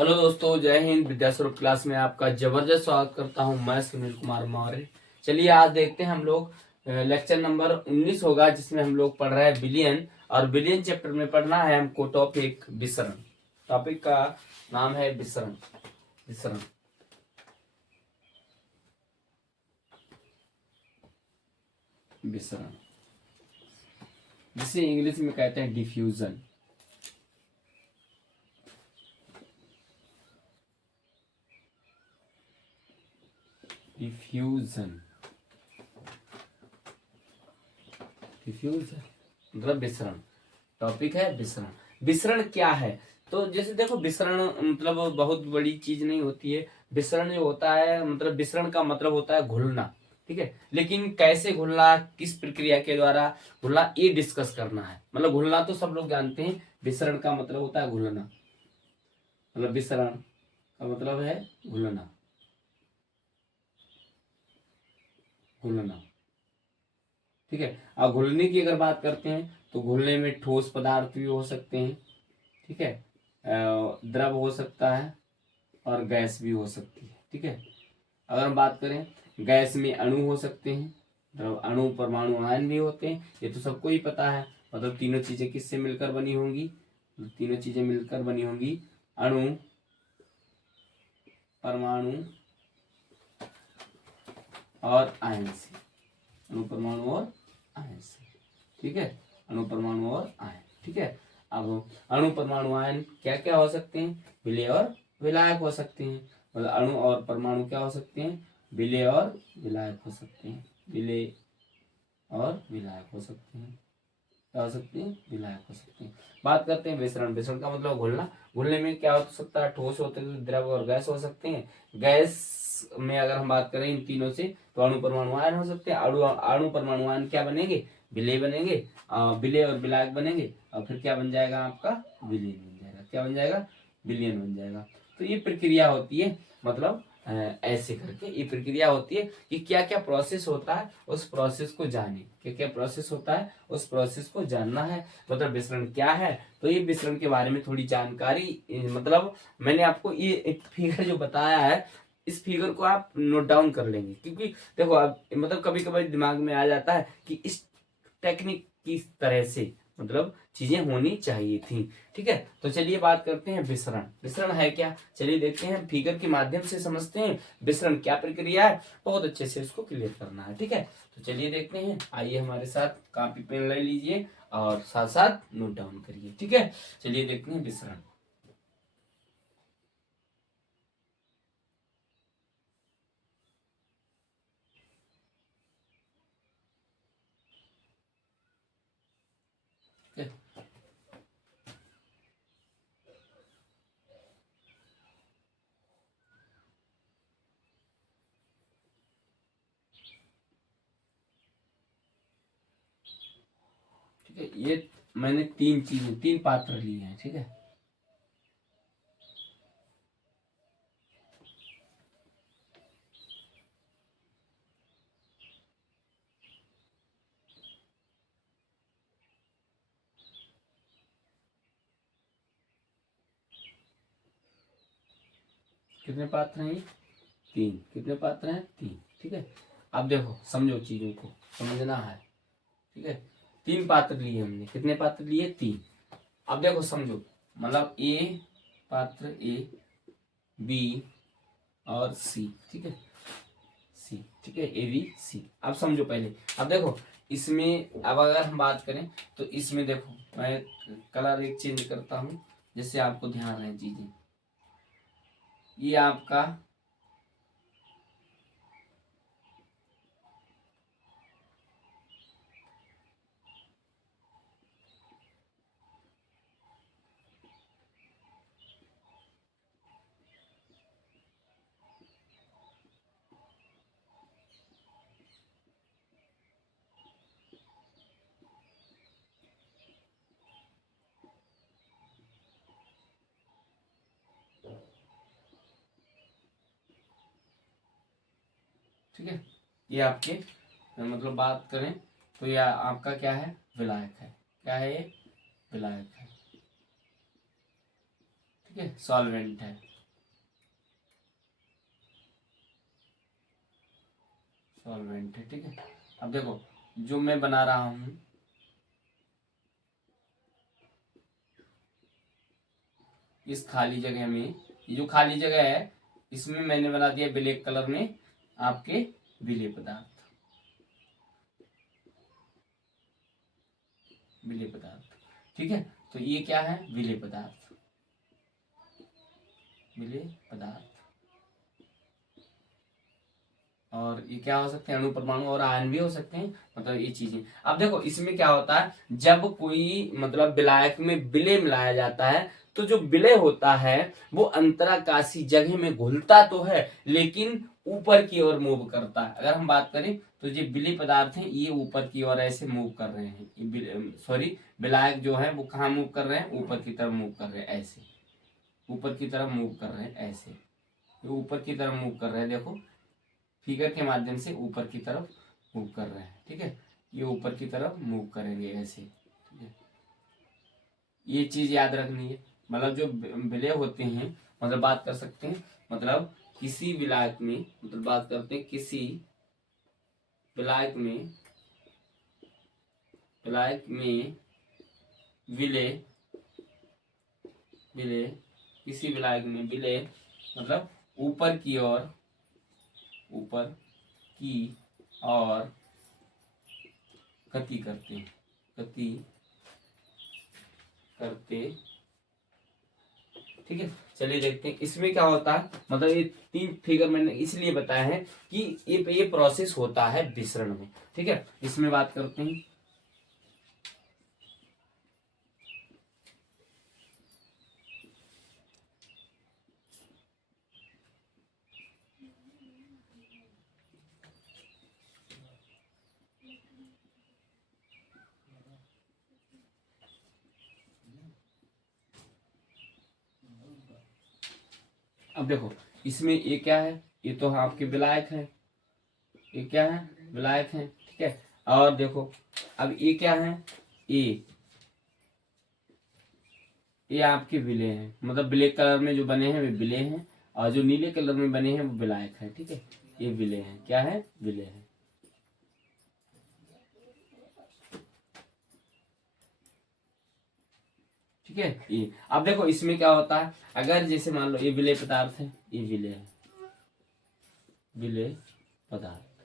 Hello दोस्तों, जय Hind. विद्यास्वरूप class में आपका जबरदस्त स्वागत करता हूं। मैं सुनील कुमार मौर्य। चलिए आज देखते हैं हम लोग लेक्चर नंबर 19 होगा, जिसमें हम लोग पढ़ रहे हैं बिलियन। और बिलियन चैप्टर में पढ़ना है हमको टॉपिक विसरण। टॉपिक का नाम है विसरण। विसरण विसरण जिसे इंग्लिश में कहते हैं डिफ्यूजन। डिफ्यूजन डिफ्यूजन मतलब विसरण। टॉपिक है विसरण। विसरण क्या है? तो जैसे देखो, विसरण मतलब बहुत बड़ी चीज नहीं होती है। विसरण जो होता है, मतलब विसरण का मतलब होता है घुलना। ठीक है, लेकिन कैसे घुलना, किस प्रक्रिया के द्वारा घुलना, ये डिस्कस करना है। मतलब घुलना तो सब लोग जानते हैं। विसरण का मतलब होता है घुलना। मतलब विसरण का मतलब है घुलना। घुलना ठीक है। और घुलने की अगर बात करते हैं तो घुलने में ठोस पदार्थ भी हो सकते हैं। ठीक है, द्रव हो सकता है और गैस भी हो सकती है। ठीक है, अगर हम बात करें, गैस में अणु हो सकते हैं, द्रव अणु, परमाणु, आयन भी होते हैं। ये तो सबको ही पता है। मतलब तीनों चीजें किससे मिलकर बनी होंगी? तीनों चीजें मिलकर बनी होंगी अणु, परमाणु और आयन से। अणु, परमाणु और आयन से। ठीक है, अणु, परमाणु और आयन। ठीक है, अब अणु, परमाणु, आयन क्या क्या हो सकते हैं? विलेय और विलायक हो सकते हैं। मतलब अणु और परमाणु क्या हो सकते हैं? विलेय और विलायक हो सकते हैं। विलेय और विलायक हो सकते हैं। क्या हो सकते हैं? विलायक हो सकते हैं। बात करते हैं विसरण। विसरण का मतलब घुलना। घुलने में क्या हो सकता है? ठोस होते हैं, द्रव और गैस हो सकते हैं। गैस में अगर हम बात करें इन तीनों से, तो अणु, परमाणु, आयन हो सकते हैं। अणु परमाणु आयन क्या बनेंगे? विलेय बनेंगे। विलेय और विलायक बनेंगे। और फिर क्या बन जाएगा आपका? विलीन बन जाएगा। क्या बन जाएगा? विलियन बन जाएगा। तो ये प्रक्रिया होती है। मतलब ऐसे करके ये प्रक्रिया होती है कि क्या क्या प्रोसेस होता है, उस प्रोसेस को जाने। क्या क्या प्रोसेस होता है, उस प्रोसेस को जानना है। मतलब विसरण क्या है, तो ये विसरण के बारे में थोड़ी जानकारी, मतलब मैंने आपको ये एक फिगर जो बताया है, इस फिगर को आप नोट डाउन कर लेंगे। क्योंकि देखो, अब मतलब कभी कभी दिमाग में आ जाता है कि इस टेक्निक किस तरह से मतलब चीजें होनी चाहिए थी। ठीक है, तो चलिए बात करते हैं विसरण। विसरण है क्या? चलिए देखते हैं, फिगर के माध्यम से समझते हैं विसरण क्या प्रक्रिया है। बहुत अच्छे से इसको क्लियर करना है। ठीक है, तो चलिए देखते हैं। आइए हमारे साथ कॉपी पेन ले लीजिए और साथ साथ नोट डाउन करिए। ठीक है, चलिए देखते हैं विसरण। ठीक है, ठीक है, ये मैंने तीन पात्र लिए हैं। ठीक है, कितने पात्र हैं? तीन। कितने पात्र हैं? तीन। ठीक है, अब देखो, समझो, चीजों को समझना है। ठीक है, तीन पात्र लिए हमने। कितने पात्र लिए? तीन। अब देखो समझो, मतलब ए, पात्र ए, बी और सी। ठीक है, सी। ठीक है, ए बी सी। अब समझो पहले। अब देखो, इसमें अब अगर हम बात करें तो इसमें देखो, मैं कलर एक चेंज करता हूं जिससे आपको ध्यान रहे चीजें। ये आपका ठीक है, ये आपके मतलब बात करें तो यह आपका क्या है? विलायक है। क्या है ये? विलायक है। ठीक है, सॉल्वेंट है। सॉल्वेंट है। ठीक है, अब देखो जो मैं बना रहा हूं, इस खाली जगह में, ये जो खाली जगह है इसमें मैंने बना दिया ब्लैक कलर में आपके विलेय पदार्थ, विलेय पदार्थ। ठीक है, तो ये क्या है, विलेय पदार्थ, विलेय पदार्थ। और ये क्या हो सकते हैं, अणु परमाणु और आयन भी हो सकते हैं, मतलब ये चीजें। अब देखो इसमें क्या होता है, जब कोई मतलब विलायक में विलेय मिलाया जाता है तो जो विलेय होता है वो अंतराकाशी जगह में घुलता तो है लेकिन ऊपर की ओर मूव करता है। अगर हम बात करें तो ये विलेय पदार्थ हैं, ये ऊपर की ओर ऐसे मूव कर रहे हैं, सॉरी विलायक जो है वो कहाँ मूव कर रहे हैं, ऊपर की तरफ मूव कर रहे हैं, ऐसे ऊपर की तरफ मूव कर रहे हैं, ऐसे ऊपर की तरफ मूव कर रहे हैं। देखो फिगर के माध्यम से ऊपर की तरफ मूव कर रहे हैं। ठीक है, ये ऊपर की तरफ मूव करेंगे ऐसे। ठीक है, ये चीज याद रखनी है। मतलब जो विलेय होते हैं, मतलब बात कर सकते हैं, मतलब किसी विलायक में, मतलब बात करते हैं किसी विलायक में, विलायक में विलेय, विलेय किसी विलायक में विलेय मतलब ऊपर की ओर, ऊपर की ओर गति करते हैं, गति करते। ठीक है, चलिए देखते हैं इसमें क्या होता है। मतलब ये 3 फिगर मैंने इसलिए बताया है कि ये प्रोसेस होता है विसरण में। ठीक है, इसमें बात करते हैं। अब देखो इसमें ये क्या है, ये तो आपके विलायक है, ये क्या है, विलायक है। ठीक है, और देखो अब ये क्या है, ये आपके विलेय हैं, मतलब ब्लैक कलर में जो बने हैं वे विलेय हैं और जो नीले कलर में बने हैं वो विलायक है। ठीक है, ये विलेय है, क्या है, विलेय है। ठीक है, ये अब देखो इसमें क्या होता है, अगर जैसे मान लो ये विलेय पदार्थ है, ये विलेय है, विलेय पदार्थ।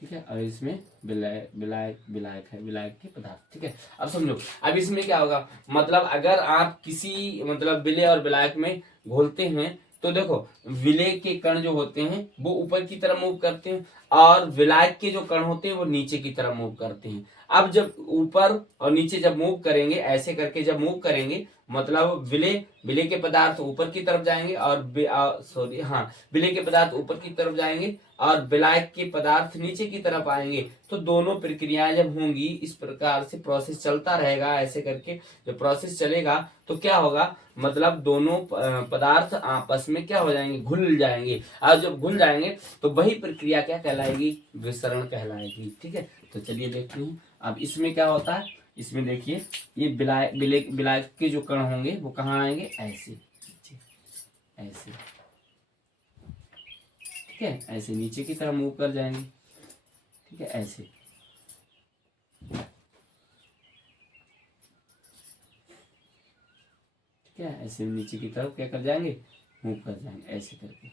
ठीक है, और इसमें विलायक, विलायक विलायक है, विलायक के पदार्थ। ठीक है, अब समझो अब इसमें क्या होगा, मतलब अगर आप किसी मतलब विलेय और विलायक में घोलते हैं तो देखो विलेय के कण जो होते हैं वो ऊपर की तरफ मूव करते हैं और विलायक के जो कण होते हैं वो नीचे की तरफ मूव करते हैं। अब जब ऊपर और नीचे जब मूव करेंगे, ऐसे करके जब मूव करेंगे, मतलब विलेय, विलेय के पदार्थ ऊपर की तरफ जाएंगे और सॉरी हाँ, विलेय के पदार्थ ऊपर की तरफ जाएंगे और विलायक के पदार्थ नीचे की तरफ आएंगे। तो दोनों प्रक्रियाएं जब होंगी, इस प्रकार से प्रोसेस चलता रहेगा, ऐसे करके जब प्रोसेस चलेगा तो क्या होगा, मतलब दोनों पदार्थ आपस में क्या हो जाएंगे, घुल जाएंगे। और जब घुल जाएंगे तो वही प्रक्रिया क्या कहलाएगी, विसरण कहलाएगी। ठीक है, तो चलिए देखते हैं अब इसमें क्या होता है। इसमें देखिए ये विलायक के जो कण होंगे वो कहाँ आएंगे, ऐसे, ऐसे। ठीक है, ऐसे नीचे की तरफ मूव कर जाएंगे। ठीक है, ऐसे। ठीक है, ऐसे नीचे की तरफ क्या कर जाएंगे, मूव कर जाएंगे, ऐसे करके।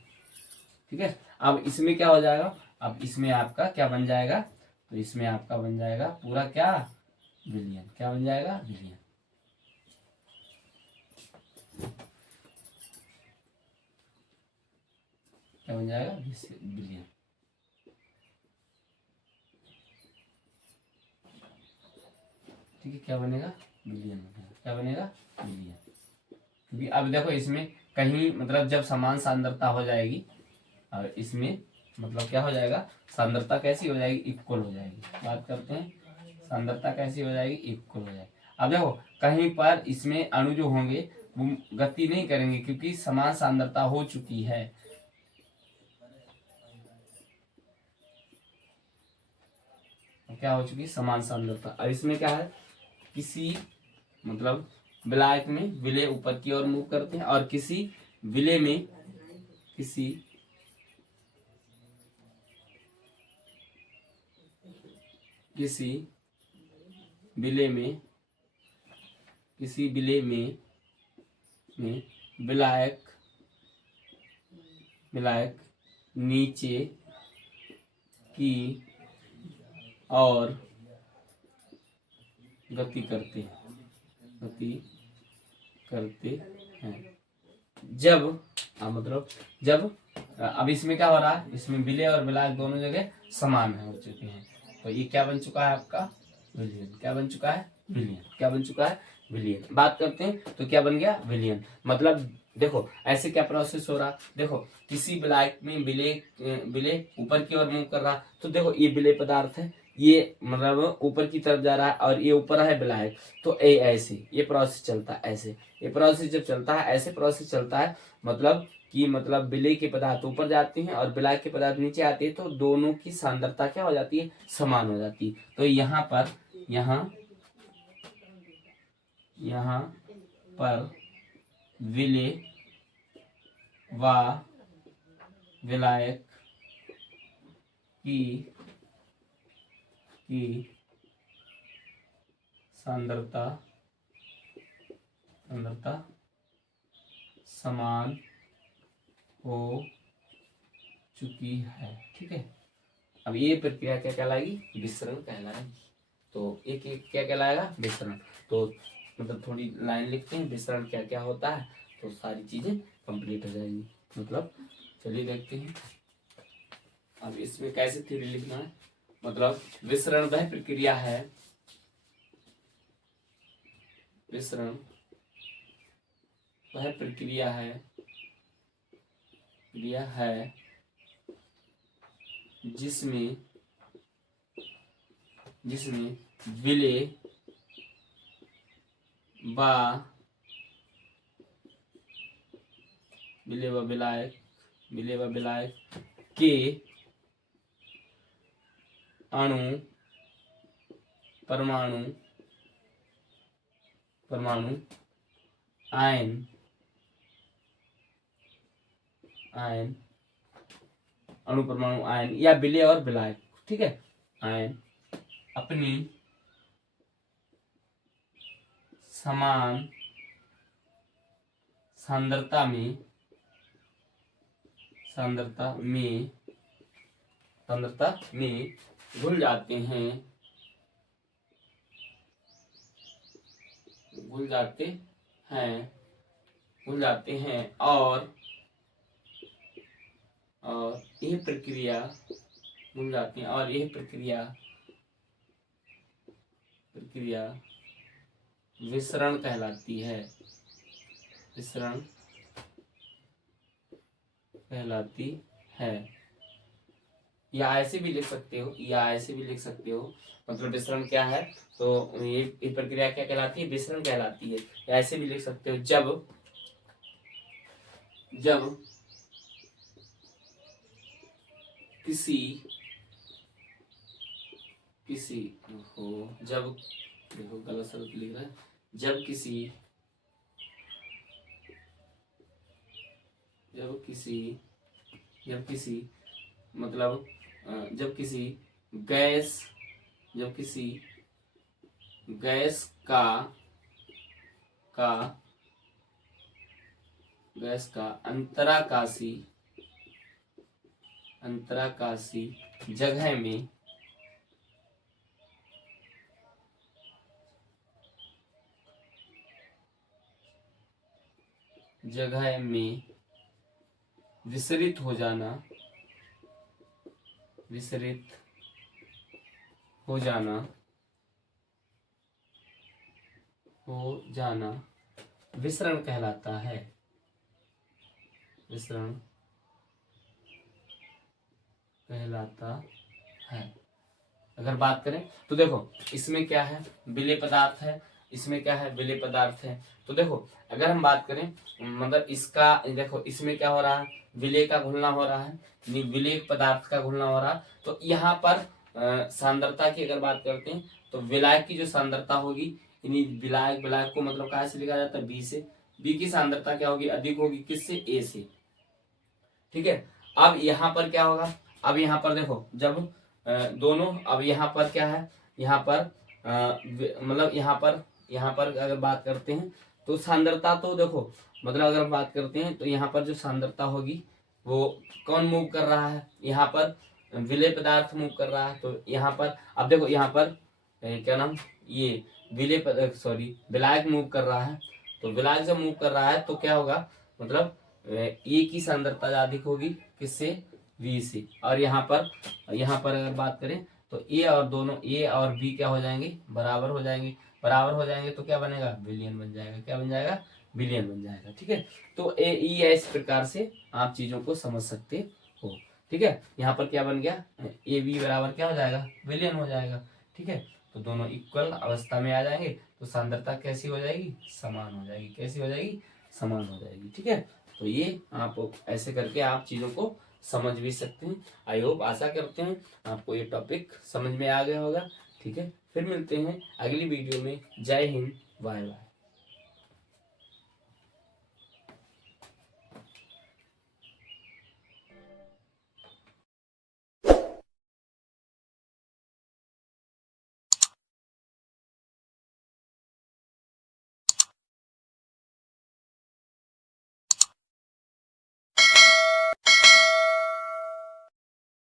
ठीक है, अब इसमें क्या हो जाएगा, अब इसमें आपका क्या बन जाएगा, तो इसमें आपका बन जाएगा पूरा क्या, विलयन। क्या बन जाएगा, विलयन। क्या बन जाएगा, विलयन। ठीक है, क्या बनेगा, विलयन बनेगा। क्या बनेगा, विलयन। क्योंकि अब देखो इसमें कहीं मतलब जब समान सांद्रता हो जाएगी और इसमें मतलब क्या हो जाएगा, सांद्रता कैसी हो जाएगी, इक्वल हो जाएगी। बात करते हैं सांद्रता कैसी हो जाएगी, इक्वल हो जाएगी। अब देखो कहीं पर इसमें अणु जो होंगे वो गति नहीं करेंगे क्योंकि समान सांद्रता हो चुकी है। क्या हो चुकी, समान सांद्रता। और इसमें क्या है, किसी मतलब विलायक में विलेय ऊपर की ओर मूव करते हैं और किसी विलेय में, किसी किसी विलेय में विलायक नीचे की और गति करते हैं। जब मतलब जब अब इसमें क्या हो रहा है, इसमें विलेय और विलायक दोनों जगह समान हो चुके हैं, तो ये क्या बन चुका है आपका विलयन। क्या बन चुका है विलयन। क्या बन चुका है विलयन। बात करते हैं तो क्या बन गया विलयन। मतलब देखो ऐसे क्या प्रोसेस हो रहा, देखो किसी विलायक में विलेय ऊपर की ओर मूव कर रहा, तो देखो ये विलेय पदार्थ है, ये मतलब ऊपर की तरफ जा रहा है और ये ऊपर है विलायक, तो ऐसे ये प्रोसेस चलता है। ऐसे ये प्रोसेस जब चलता है, ऐसे प्रोसेस चलता है, मतलब कि मतलब विलेय के पदार्थ ऊपर जाते हैं और विलायक के पदार्थ नीचे आते हैं, तो दोनों की सांद्रता क्या हो जाती है, समान हो जाती है। तो यहाँ पर विलेय व विलायक की सांद्रता समान हो चुकी है। ठीक है, अब ये प्रक्रिया क्या कहलाएगी, विसरण कहलाएगी। तो एक क्या कहलाएगा, विसरण। तो मतलब थोड़ी लाइन लिखते हैं, विसरण क्या क्या होता है, तो सारी चीजें कंप्लीट हो जाएगी। मतलब चलिए देखते हैं अब इसमें कैसे थ्योरी लिखना है। मतलब विसरण वह प्रक्रिया है, विसरण वह प्रक्रिया है जिसमें विलेय व विलायक के अणु परमाणु आयन अणु परमाणु आयन या विलेय और विलायक, ठीक है, आयन अपनी समान सांद्रता में घुल जाते हैं और यह प्रक्रिया विसरण कहलाती है। या ऐसे भी लिख सकते हो, मतलब विसरण क्या है, तो ये प्रक्रिया क्या कहलाती है, विसरण कहलाती है। या ऐसे भी लिख सकते हो, जब किसी जब देखो गलत शब्द लिख रहा है, जब किसी गैस का अंतराकाशी जगह में विसरित हो जाना विसरण कहलाता है। अगर बात करें तो देखो इसमें क्या है, विलेय पदार्थ है, इसमें क्या है, विलेय पदार्थ है। तो देखो अगर हम बात करें, मतलब इसका देखो इसमें क्या हो रहा है, विलेय का घुलना हो रहा है, विलेय पदार्थ का घुलना हो रहा है। तो यहाँ पर सांद्रता की अगर बात करते हैं, तो विलायक की जो सांद्रता होगी, विलायक को मतलब कहाँ से लिखा जाता है, बी से। बी की सांद्रता क्या होगी, अधिक होगी, किससे, ए से। ठीक है, अब यहाँ पर क्या होगा, अब यहाँ पर देखो जब दोनों, अब यहाँ पर क्या है, यहाँ पर मतलब यहाँ पर अगर बात करते हैं तो सांद्रता तो देखो, मतलब अगर बात करते हैं तो यहाँ पर जो सांद्रता होगी वो कौन मूव कर रहा है, यहाँ पर विलेय पदार्थ मूव कर रहा है। तो यहाँ पर अब देखो, यहाँ पर क्या नाम, ये विलायक मूव कर रहा है। तो विलायक जब मूव कर रहा है तो क्या होगा, मतलब ए की सांद्रता अधिक होगी किससे, वी से। और यहाँ पर अगर बात करें तो ए और दोनों ए और बी क्या हो जाएंगे, बराबर हो जाएंगे। बराबर हो जाएंगे तो क्या बनेगा, विलयन बन जाएगा। क्या बन जाएगा, विलयन बन जाएगा। ठीक है, तो इस प्रकार से आप चीजों को समझ सकते हो। ठीक है, यहाँ पर क्या बन गया, ए बी बराबर क्या हो जाएगा, विलयन हो जाएगा। ठीक है, तो दोनों इक्वल अवस्था में आ जाएंगे तो सांद्रता कैसी हो जाएगी, समान हो जाएगी। कैसी हो जाएगी, समान हो जाएगी। ठीक है, तो ये आप ऐसे करके आप चीजों को समझ भी सकते हैं। आई होप, आशा करते हैं आपको ये टॉपिक समझ में आ गया होगा। ठीक है, फिर मिलते हैं अगली वीडियो में। जय हिंद, बाय बाय।